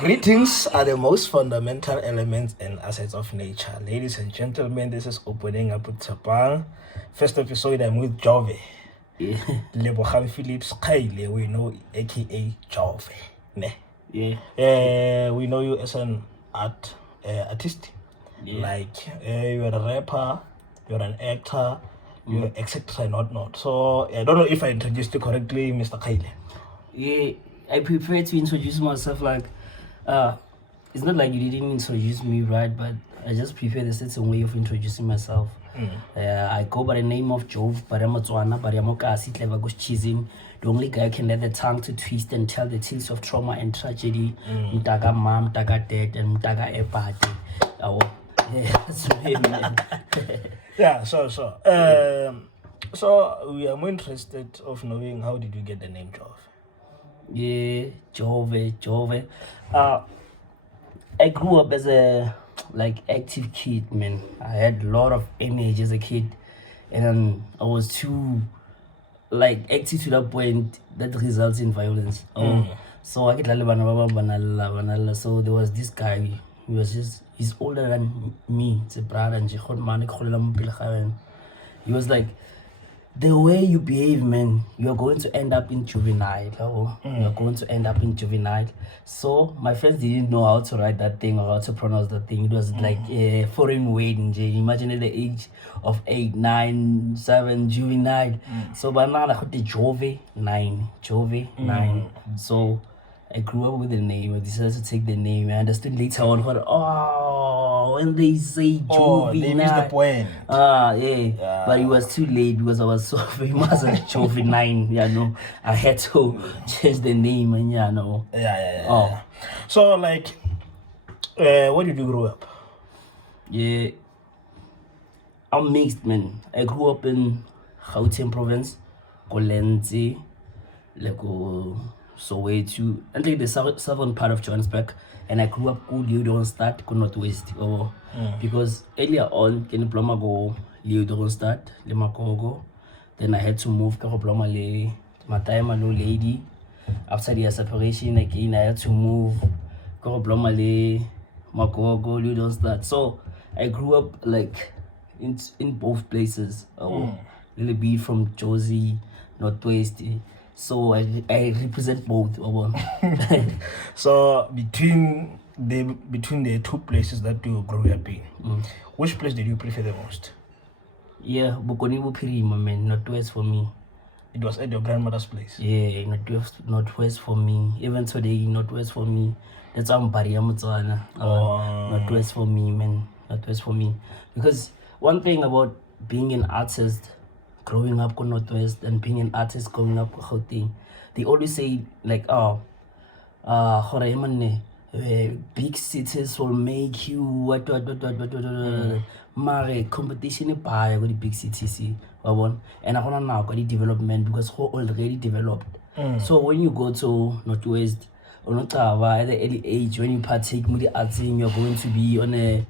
Greetings are the most fundamental elements and assets of nature. Ladies and gentlemen, this is Opening Up with Tapang. First episode, I'm with Jove. Lebogang Phillips Kgaile, we know, aka Jove. Ne? Yeah. We know you as an artist. Yeah. Like, you're a rapper, you're an actor, you're etc. and whatnot. So, I don't know if I introduced you correctly, Mr. Kgaile. Yeah, I prefer to introduce myself like, it's not like you didn't introduce me, right? But I just prefer the certain way of introducing myself. I go by the name of Jove, Bari'Amotswana, Bari'Amokasi, clever goes cheesing. The only guy who can let the tongue to twist and tell the tales of trauma and tragedy. Mtaga mom, mtaga dead, and mtaga epati. Oh, yeah, that's me, man. Yeah, so we are more interested of knowing how did you get the name Jove? Yeah, Jove. I grew up as a active kid, man. I had a lot of energy as a kid, and I was too active to that point that results in violence. So I get banana. So there was this guy. He's older than me. It's a brother, and he was like, the way you behave, man, you're going to end up in juvenile. You're going to end up in juvenile. So my friends didn't know how to write that thing or how to pronounce that thing. It was like a foreign word. Imagine at the age of 8, 9, 7, juvenile. So by now I got the Jove 9. So I grew up with the name. I decided to take the name. I understood later on when they say Jove, they missed the point. Yeah. But it was too late because I was so famous as Jove 9. I had to change the name, and Yeah. So where did you grow up? Yeah, I'm mixed, man. I grew up in Gauteng province, Kolenzi, Soweto, and the southern part of Johannesburg. And I grew up in Leeudoringstad, Northwest. Because earlier on, in Ploma go Leeudoringstad, Limakogo. Then I had to move to Ploma Le, my time no lady. After the separation again, I had to move to Ploma Le, Makogo, Leeudoringstad. So I grew up in both places. Little bit from Josie, Northwest. So I represent both. So between the two places that you grew up in, which place did you prefer the most? Yeah, Bokoni Bupirima, man. Northwest for me. It was at your grandmother's place. Yeah, Northwest for me. Even today, Northwest for me. That's why I'm Bari'Amotswana. Northwest for me, man. Northwest for me. Because one thing about being an artist, growing up in Northwest, and being an artist growing up in Gauteng, they always say big cities will make you what. Mare competition by the big cities, and I want now got the development because we're already developed. So when you go to Northwest, or not at the early age, when you partake in the arting, you're going to be on a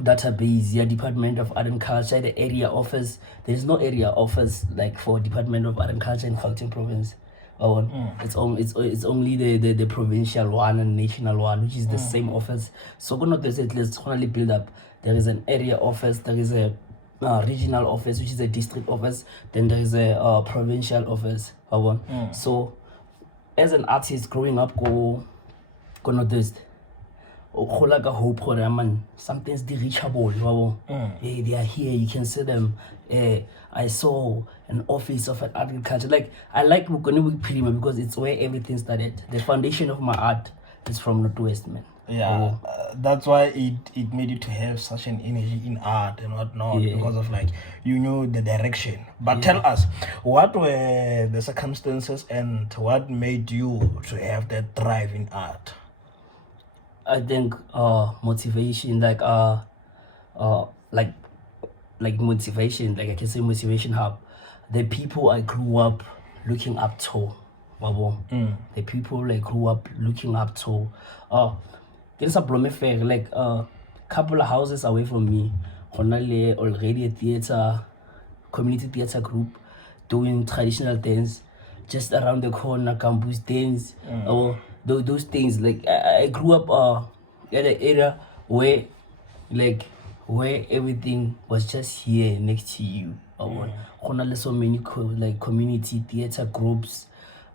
database, your Department of Art and Culture, the area office. There's no area office for Department of Art and Culture in Gauteng province. It's only the provincial one and national one, which is the same office. So let's only build up. There is an area office, there is a regional office, which is a district office, then there is a provincial office. So as an artist growing up, go Northwest. Hope something's reachable. They are here, you can see them. I saw an office of an agriculture. I like Bukoni Prima because it's where everything started. The foundation of my art is from Northwest, man. Yeah, that's why it made you to have such an energy in art and whatnot, because of you knew the direction. But tell us, what were the circumstances and what made you to have that drive in art? I think motivation, motivation, I can say motivation hub. The people I grew up looking up to, the people I grew up looking up to. There's a problem fair, couple of houses away from me, already a theater, community theater group doing traditional dance. Just around the corner, campus dance. those things. Like I grew up in an area where like where everything was just here next to you. Gona so many like community theater groups,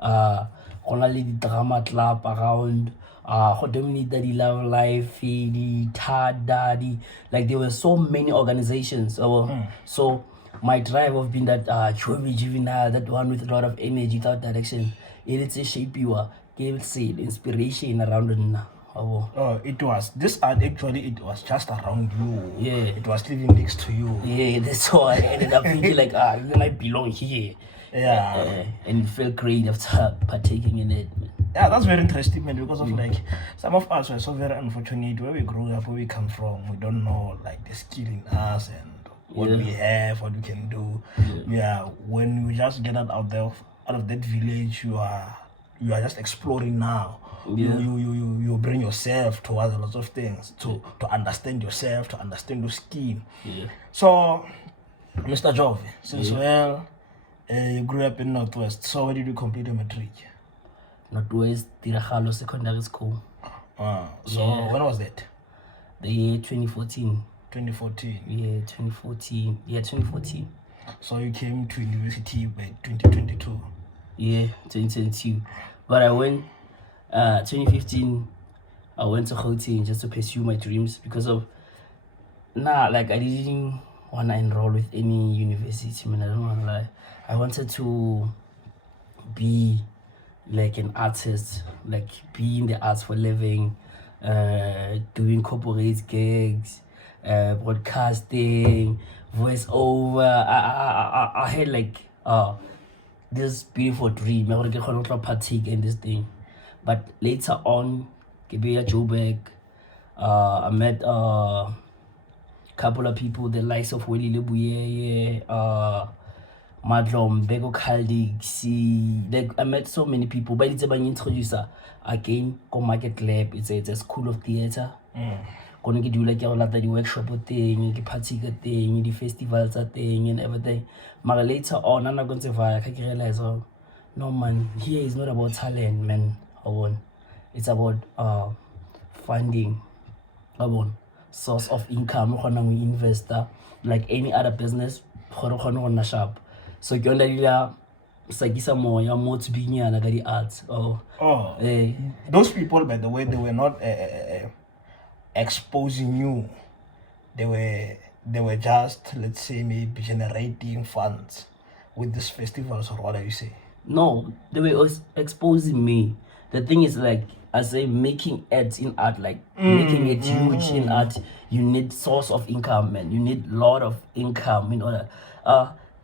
gona le drama club around, go dominate the love life, the tada, like there were so many organizations. So my drive of being that Jove juvenile, that one with a lot of energy, without direction, it's a shape you are, give say inspiration around it now. Oh, it was this art actually. It was just around you. Yeah. It was living next to you. Yeah, that's how I ended up thinking like, then I belong here. Yeah. And it felt great after partaking in it. Yeah, that's very interesting, man. Because of like some of us were so very unfortunate where we grew up, where we come from. We don't know like the skill in us and what we have, what we can do. Yeah. When you just get out of that village, you are just exploring now. You bring yourself towards a lot of things to understand yourself, to understand your skin. So, Mr. Jove, since you grew up in Northwest, so where did you complete your matric? Northwest Tiragalo Secondary School. So when was that? The year 2014. 2014. Yeah, 2014. Yeah, 2014. So you came to university by 2022. Yeah, 2022. But I went 2015. I went to Gauteng just to pursue my dreams because of like I didn't want to enroll with any university, man. I don't want to lie. I wanted to be like an artist, like be in the arts for a living, doing corporate gigs, broadcasting, voiceover. I had like this beautiful dream. I want to partake in this thing. But later on, Jove, I met couple of people, the likes of Willie Lebuye, Madlom, Bego Kgaile, like I met so many people. But it's about introducer again, go Market Lab. It's a school of theater. Gonna do like the workshop thing, the party thing, the festivals thing and everything. But later on, I'm not going to realize, no man, here is not about talent, man. It's about funding, source of income, investor, like any other business, shop. So you understand, sakisa more to be near the arts. Those people, by the way, they were not exposing you. They were just, let's say, maybe generating funds with these festivals, or what do you say? No, they were exposing me. The thing is, like I say, making ads in art, like making it huge in art, you need source of income, man. You need a lot of income in order.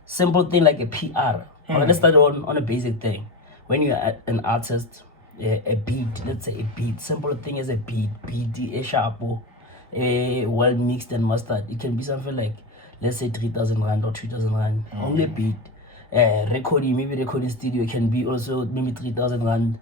Simple thing like a PR. Let's start on a basic thing. When you're an artist, a beat, let's say a beat. Simple thing is a beat, a sharp, well mixed and mastered. It can be something like, let's say 3,000 rand or 2,000 rand. Only beat. Recording studio can be also maybe 3,000 rand.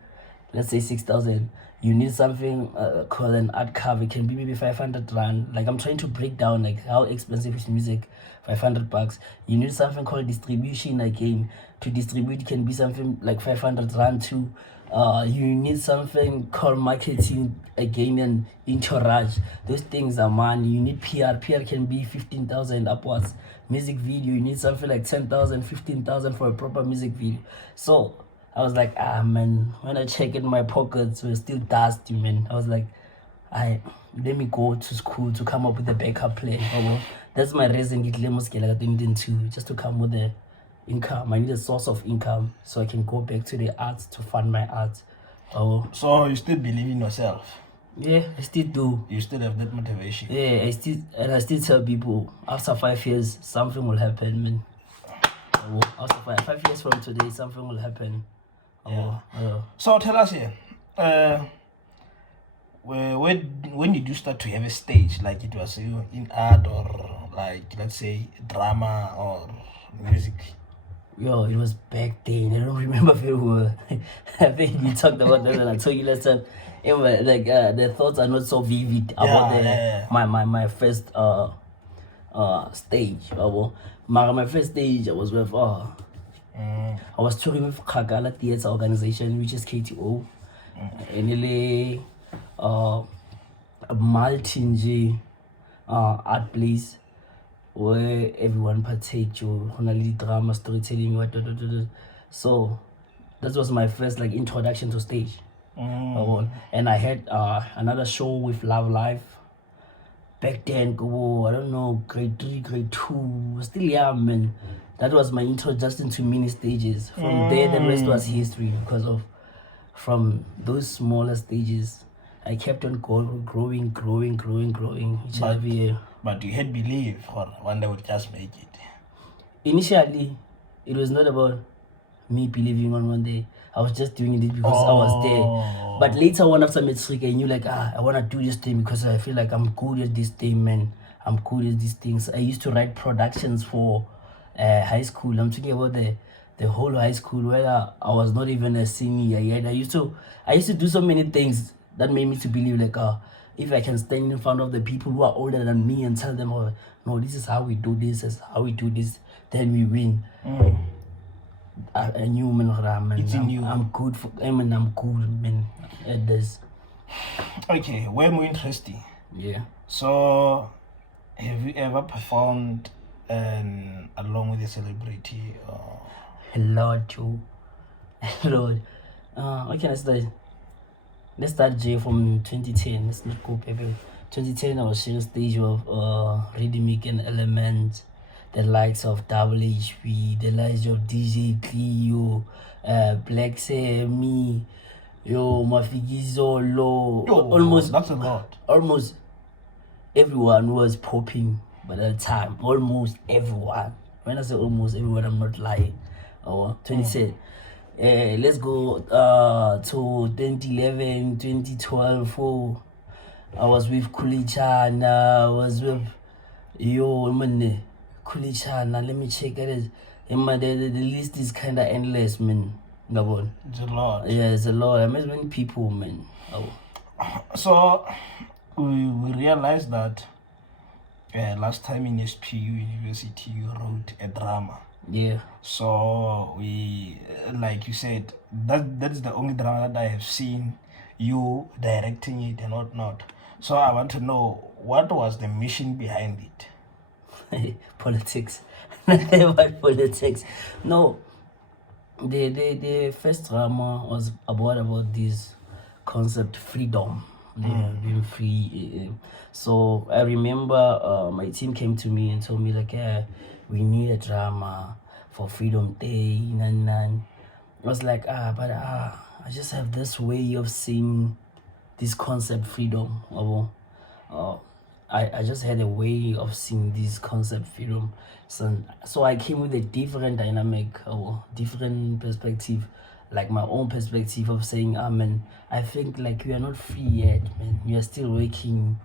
Let's say 6,000. You need something called an art cover. It can be maybe 500 rand. Like I'm trying to break down like how expensive is music. 500 bucks. You need something called distribution again. To distribute can be something like 500 rand too. You need something called marketing again and entourage. Those things are money. You need PR. PR can be 15,000 upwards. Music video, you need something like 10,000, 15,000 for a proper music video. So I was like, man, when I check in my pockets, we're still dusty, man. I was like, let me go to school to come up with a backup plan. That's my reason, just to come with the income. I need a source of income so I can go back to the arts to fund my art. So you still believe in yourself? Yeah, I still do. You still have that motivation? Yeah, I still tell people, after 5 years, something will happen, man. After 5 years from today, something will happen. So tell us here, when did you start to have a stage, like it was in art or like, let's say, drama or music? Yo, it was back then. I don't remember very well. I think we talked about that when I told you last time. Anyway, like the thoughts are not so vivid about my first stage. My first stage, I was with I was touring with Kgaile Theatre Organization, which is KTO. in a multi art place where everyone partake only drama, storytelling, what. So that was my first like introduction to stage. And I had another show with Love Life. Back then, I don't know, grade 3, grade 2, still young, man. That was my introduction to mini stages. From there, the rest was history because of from those smaller stages, I kept on growing each and every year. But you had belief or one day would just make it. Initially, it was not about me believing on one day. I was just doing it because I was there. But later on after matric, I knew like, I want to do this thing because I feel like I'm good at this thing, man. I'm good at these things. I used to write productions for high school. I'm talking about the whole high school where I was not even a senior yet. I used to do so many things that made me to believe like, if I can stand in front of the people who are older than me and tell them, oh, no, this is how we do this, then we win. I knew, man, I'm good for, I'm good, man, at this. Okay, way more interesting. Yeah. So, have you ever performed along with a celebrity? Lord, too. Lord. Okay, let's start J from 2010. Let's not go, baby. 2010, I was sharing stage of Rhythmic and Element, the likes of Double HP, the likes of DJ Cleo, Black me, Mafikizolo. Almost, that's a lot. Almost everyone was popping by that time. Almost everyone. When I say almost everyone, I'm not lying. 2010. Let's go to 2011, 2012. I was with Kulichana. I was with Kulichana. Let me check it. The list is kind of endless, man. It's a lot. Yeah, it's a lot. I met many people, man. So we realized that last time in SPU University you wrote a drama. Yeah. So we, like you said, that is the only drama that I have seen you directing it and whatnot. So I want to know, what was the mission behind it? Politics. What politics? No. The first drama was about this concept, freedom. Being free. So I remember my team came to me and told me like, we need a drama for Freedom Day. I was like, but I just have this way of seeing this concept, freedom. I just had a way of seeing this concept, freedom. So I came with a different dynamic, different perspective, like my own perspective of saying, man, I think like we are not free yet, man. We are still working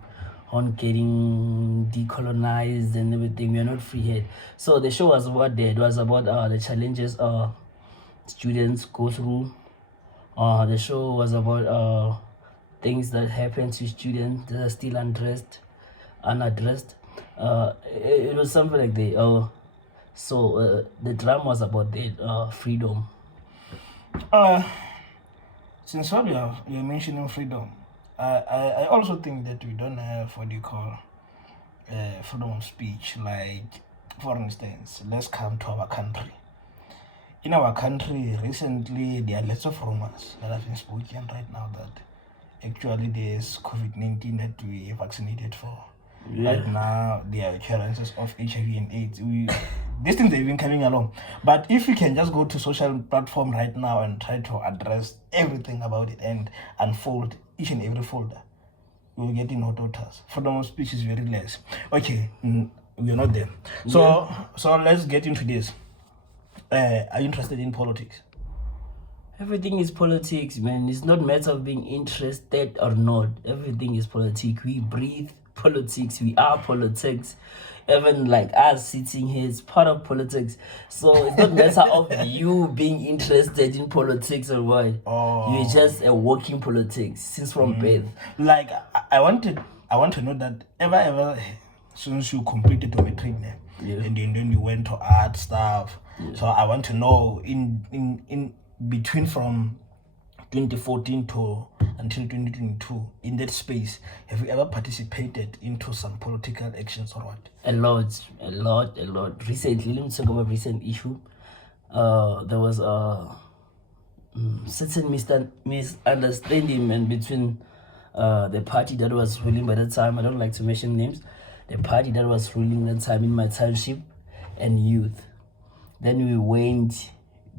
on getting decolonized and everything. We are not free yet. So the show was about that. It was about the challenges students go through. The show was about things that happen to students that are still unaddressed. It was something like that. So the drama was about that, freedom. Since what you're mentioning freedom, I also think that we don't have what you call freedom of speech. Like, for instance, let's come to our country. In our country, recently, there are lots of rumors that have been spoken right now that actually there's COVID-19 that we vaccinated for. Yeah. Right now, there are occurrences of HIV and AIDS. These things are even coming along. But if we can just go to social platform right now and try to address everything about it and unfold each and every folder, we'll get in hot waters. Freedom of speech is very less. Okay, we're not there. So let's get into this. Are you interested in politics? Everything is politics, man. It's not a matter of being interested or not. Everything is politics. We breathe politics. We are politics. Even like us sitting here is part of politics. So it's not a matter of you being interested in politics or what. You're just a walking politics since from birth. Like I want to know that ever since you completed the matric, and then you went to art stuff. So I want to know in between from 2014 to until 2022, in that space, have you ever participated into some political actions or what? A lot. Recently, let me talk about recent issue. There was a certain misunderstanding and between the party that was ruling by that time. I don't like to mention names. The party that was ruling that time in my township and youth. Then we went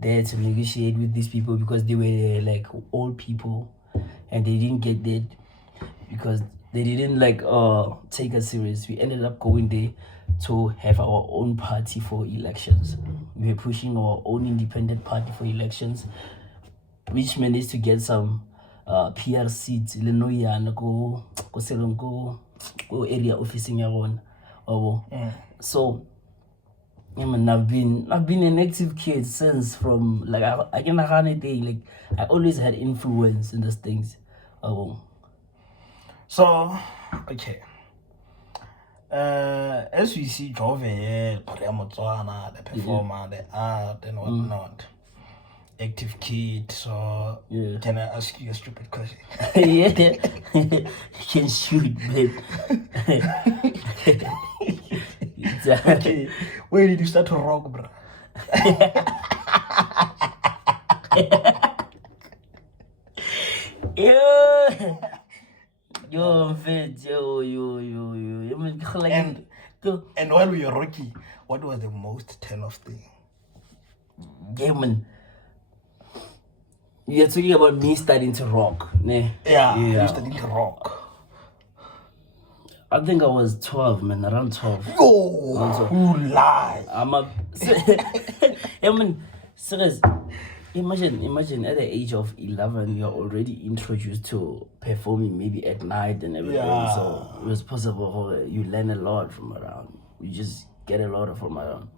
there to negotiate with these people because they were like old people and they didn't get that because they didn't like take us serious. We ended up going there to have our own party for elections. We were pushing our own independent party for elections, which managed to get some PR seats. Go area officing around. So yeah, man, I've been an active kid since from like I can like I always had influence in these things. So, okay. As we see Jove, Bari'Amotswana, the performer, the art and whatnot, active kid. So, can I ask you a stupid question? Yeah, you can shoot, babe. Okay, where did you start to rock, bro? Yeah. Yo, fit, yo. And while we were rookie, what was the most turn-off thing? Yeah, man. You're talking about me starting to rock, ne? Yeah. You started to rock. I think I was 12, man, around 12. Oh, you lie. Yeah, man, serious. Imagine at the age of 11, you're already introduced to performing maybe at night and everything. Yeah. So it was possible you learn a lot from around. You just get a lot from around.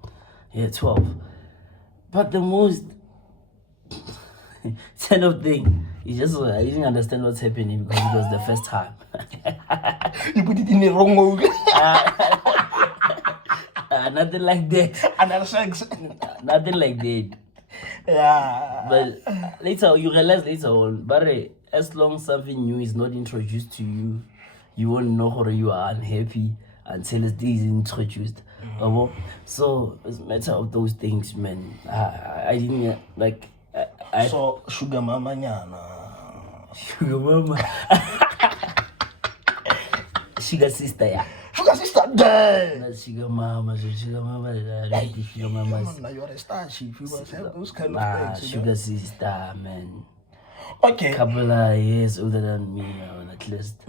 Yeah, 12. But the most kind of thing, you just I didn't understand what's happening because it was the first time. You put it in the wrong mode. Nothing like that. Another sex. Nothing like that. Yeah. But later you realize later on, but as long as something new is not introduced to you, you won't know how you are unhappy until it is introduced. So it's a matter of those things, man. I didn't like. So sugar mama nyana. Sugar mama. Sugar sister, yeah. Sugar sister dead. Not sugar mama. Sugar mama. Sugar mama. Now you're a star chief. You must have those kind of things. Sugar sister, man. Okay. Couple of years older than me, at least.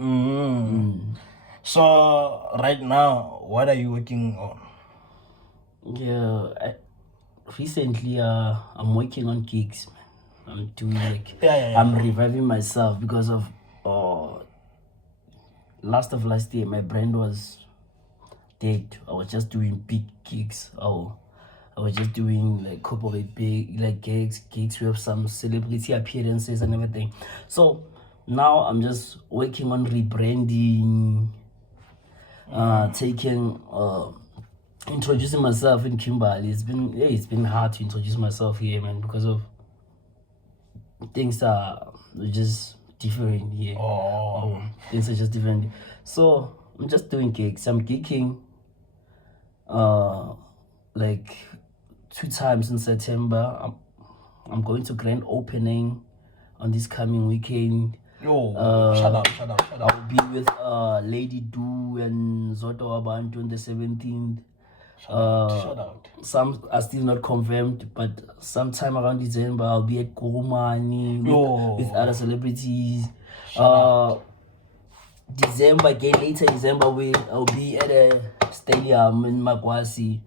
So right now, what are you working on? Yeah, recently I'm working on gigs, man. I'm doing like Yeah. I'm reviving myself because of last year my brand was dead. I was just doing big gigs. I was just doing like corporate big like gigs with some celebrity appearances and everything. So now I'm just working on rebranding, introducing myself in Kimberley. It's been hard to introduce myself here, man, because of things are just different here. Things are just different. So I'm just doing gigs. I'm gigging like 2 times in September. I'm going to grand opening on this coming weekend. Shut up. I'll be with Lady Do and Zoto Abantu on the 17th. Shout out. Some are still not confirmed, but sometime around December I'll be at Kurumani with other celebrities. December again, later December I'll be at a stadium in Magwasi,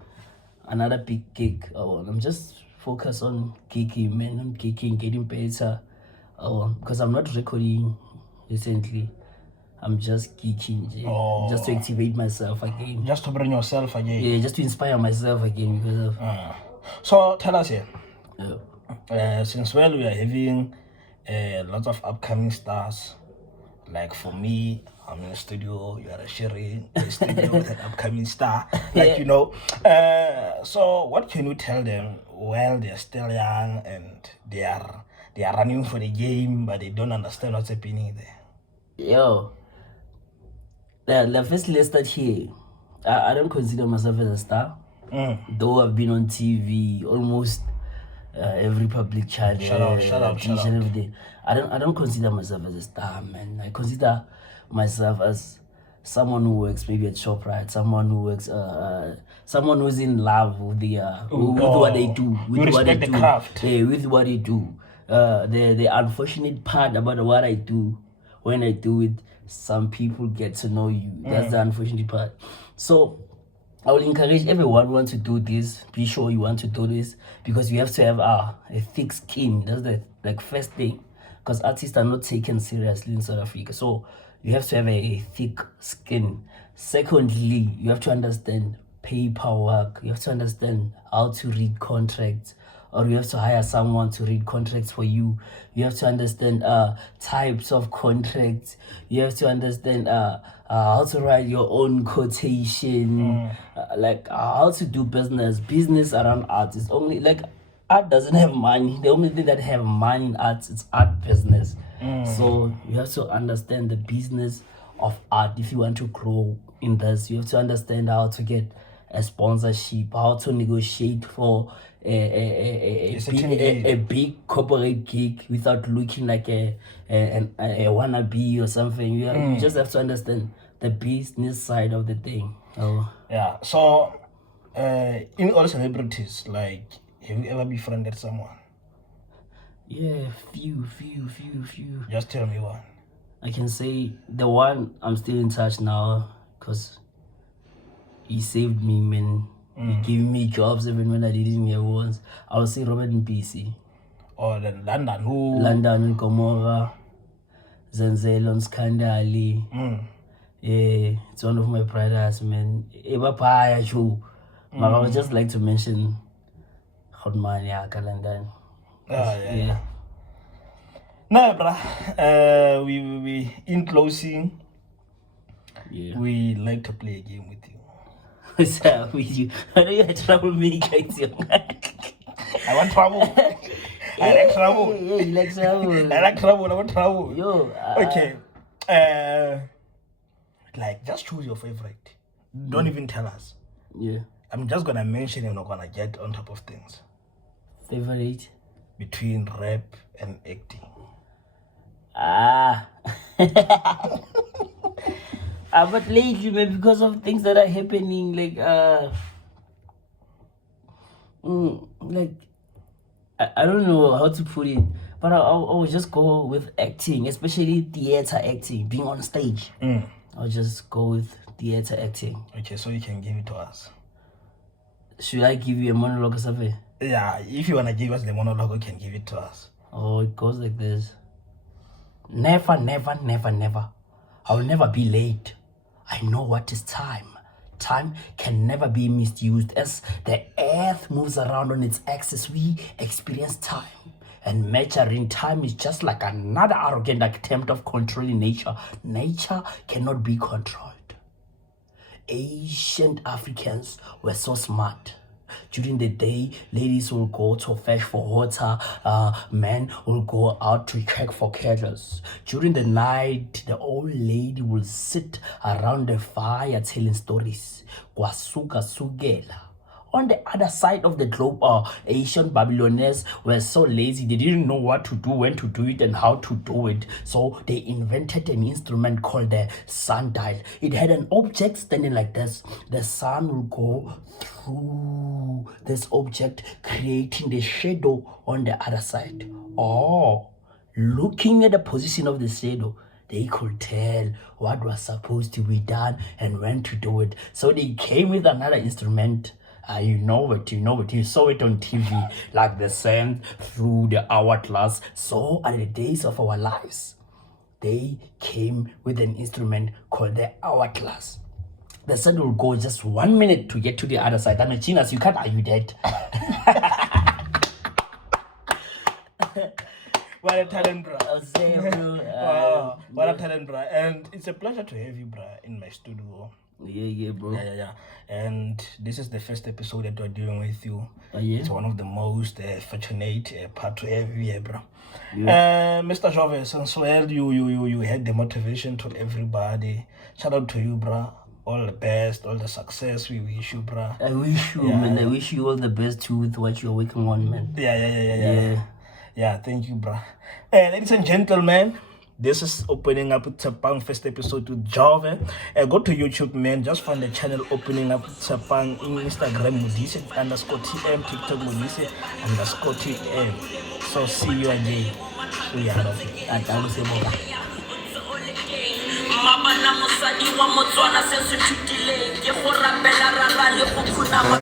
another big gig. I'm just focused on gigging, man. I'm gigging, getting better. Because I'm not recording recently. I'm just geeking, just to activate myself again. Just to bring yourself again. Yeah, just to inspire myself again. Because of, so tell us here. Yeah. Since we are having lots of upcoming stars, like for me, I'm in the studio, you are sharing a studio with an upcoming star, like you know. So what can you tell them while they're still young and they are they are running for the game, but they don't understand what's happening there. Yo, first let's start here. I don't consider myself as a star, though I've been on TV almost every public channel. Shout out. Every day. I don't consider myself as a star, man. I consider myself as someone who works maybe at ShopRite, someone who works someone who's in love with the with what they do, with what they do, craft. with what they do. The unfortunate part about what I do, when I do it, some people get to know you. That's the unfortunate part. So I will encourage everyone who wants to do this. Be sure you want to do this, because you have to have a thick skin. That's the first thing, because artists are not taken seriously in South Africa. So you have to have a thick skin. Secondly, you have to understand paperwork. You have to understand how to read contracts, or you have to hire someone to read contracts for you. You have to understand types of contracts. You have to understand how to write your own quotation, how to do business around art. Is only art doesn't have money. The only thing that have money in art is art business. So you have to understand the business of art if you want to grow in this. You have to understand how to get a sponsorship, how to negotiate for a big corporate gig without looking like a wannabe or something. You just have to understand the business side of the thing. Yeah. So, in all celebrities, have you ever befriended someone? Yeah, few. Just tell me one. I can say the one I'm still in touch now, because he saved me, man. He gave me jobs even when I didn't have ones. I would say Robert Mpisi. Or the London who? London, Gomorrah, Zenzelon, Skandali. Yeah, it's one of my brothers, man. Eva Paya, too. But I would just like to mention Hotman Yaka London. Yeah. No, bruh. We in closing. Yeah. We like to play a game with you. What's up with you? I know you're a troublemaker. I want trouble. I like trouble. Yeah, you like trouble. I like trouble. I want trouble. Yo. Okay. Just choose your favorite. Don't even tell us. Yeah. I'm just gonna mention, you're not gonna get on top of things. Favorite? Between rap and acting. But lately, man, because of things that are happening, I don't know how to put it, but I'll just go with acting, especially theater acting, being on stage. I'll just go with theater acting. Okay, so you can give it to us. Should I give you a monologue or something? Yeah, if you wanna give us the monologue, you can give it to us. Oh, it goes like this. Never. I will never be late. I know what is time. Time can never be misused. As the earth moves around on its axis, we experience time. And measuring time is just like another arrogant attempt of controlling nature. Nature cannot be controlled. Ancient Africans were so smart. During the day, ladies will go to fetch for water. Men will go out to check for cattle. During the night, the old lady will sit around the fire telling stories. Kwasuka sugela. On the other side of the globe, Asian Babylonians were so lazy, they didn't know what to do, when to do it, and how to do it. So they invented an instrument called the sundial. It had an object standing like this. The sun will go through this object, creating the shadow on the other side. Looking at the position of the shadow, they could tell what was supposed to be done and when to do it. So they came with another instrument. You know it. You saw it on TV, like the sand through the hourglass. So at the days of our lives, they came with an instrument called the hourglass. The sand will go just 1 minute to get to the other side. I mean, Chinas, you can't argue that. What a talent, bro. I'll say, bro. Wow, what a talent, bro. And it's a pleasure to have you, bro, in my studio. Yeah, bro. Yeah. And this is the first episode that we're doing with you. Yeah. It's one of the most fortunate part to have here, bro. Yeah. Mr. Jove, since well you had the motivation to everybody. Shout out to you, bro. All the best, all the success we wish you, bro. I wish you, man. I wish you all the best too with what you're working on, man. Yeah, thank you, bro. Ladies and gentlemen, this is opening up Tsepang first episode with Jove. Go to YouTube, man. Just find the channel opening up Tsepang in Instagram, Modise_TM, TikTok, Modise_TM. So see you again. We are out of here.